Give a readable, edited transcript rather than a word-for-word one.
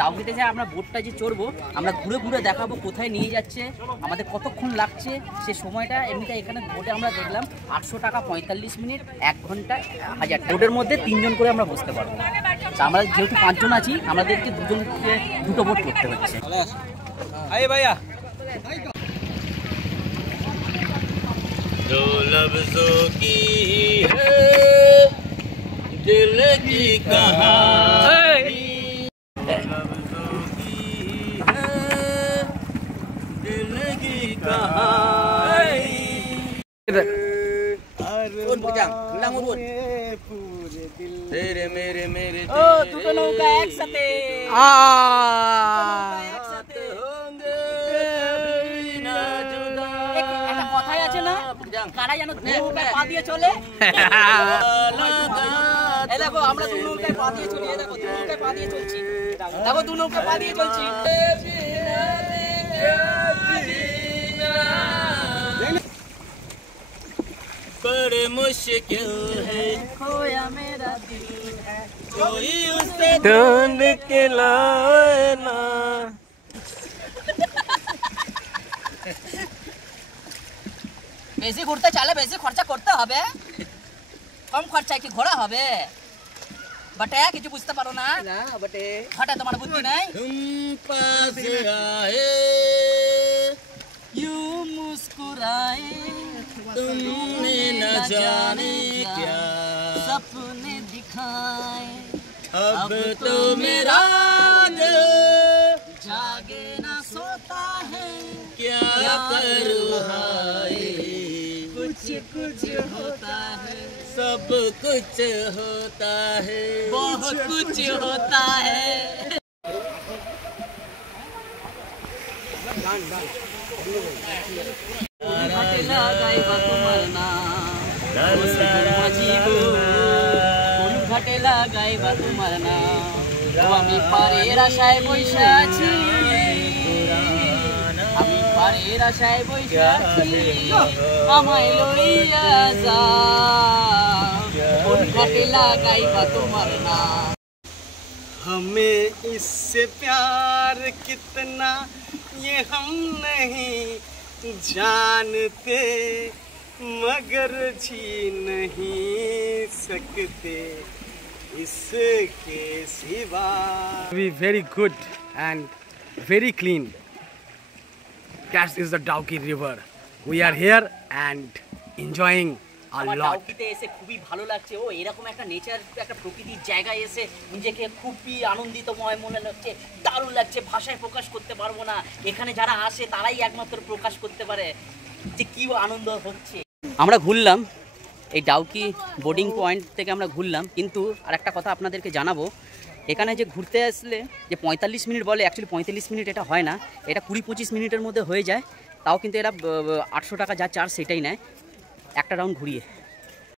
ডাউকিতে যে আমরা বোটটা যে চড়বো, আমরা ঘুরে ঘুরে দেখাবো কোথায় নিয়ে যাচ্ছে, আমাদের কতক্ষণ লাগছে সে সময়টা। এমনিতে এখানে বোটে আমরা দেখলাম 800 টাকা 45 মিনিট, 1 ঘন্টা 1000 টাকা। বোটের মধ্যে 3 জন করে আমরা বসতে পারবো। তা আমরা যেহেতু 5 জন আছি, আমাদেরকে দুটো বোট করতে হচ্ছে। ভাইয়া दो लफ्जों की है दिल की कहानी, लफ्जों की है दिल की कहानी। तेरे मेरे मेरे দুটো নৌকা একসাথে একটা কথাই আছে না, কারা যেন নৌকায় পা দিয়ে চলে। দেখো আমরা দু নৌকায় পা দিয়ে চলি, দেখো দু নৌকায় পা দিয়ে চলছি, দেখো দু নৌকায় পা দিয়ে চলছি। बड़े मुश्किल है खोया मेरा दिल है कोई उसे ढूंढ के लाए ना। বেশি ঘুরতে চাইলে বেশি খরচা করতে হবে, কম খরচায় কি ঘোরা হবে? বটে কিছু বুঝতে পারো না বটে, হঠাৎ তোমার বুদ্ধি নাই। तुम पास आए यूं मुस्कुराए तुमने न जाने क्या सपने दिखाए, अब तो मेरा दिल जागे ना सोता है, क्या करूँ हाय। कुछ कुछ होता है, सब कुछ होता है, बहुत कुछ होता है। ঘাটে লাগাইবা তোমার নাম, আমি পারের আশায় বসে আছি, আমি পারের আশায় বসে আছি, আমায় লইয়া যাও, ঘাটে লাগাইবা তোমার নাম। हमें इससे प्यार कितना ये हम नहीं जानते, मगर जी नहीं सकते इसके सिवा। Be very good and very clean. That is the Dauki River. We are here and enjoying a আমার lot. ডাউকিতে এসে খুবই ভালো লাগছে। ও এরকম একটা নেচার, একটা প্রকৃতির জায়গায় এসে নিজেকে খুবই আনন্দিতময় মনে হচ্ছে, দারুণ লাগছে, ভাষায় প্রকাশ করতে পারবো না। এখানে যারা আসে তারাই একমাত্র প্রকাশ করতে পারে যে কি আনন্দ হচ্ছে। আমরা ঘুরলাম এই ডাউকি বোর্ডিং পয়েন্ট থেকে আমরা ঘুরলাম, কিন্তু আর একটা কথা আপনাদেরকে জানাবো, এখানে যে ঘুরতে আসলে যে 45 মিনিট বলে, অ্যাকচুয়ালি 45 মিনিট এটা হয় না, এটা 20-25 মিনিটের মধ্যে হয়ে যায়। তাও কিন্তু এরা 800 টাকা যা চার্জ সেটাই নেয় একটা রাউন্ড ঘুরিয়ে।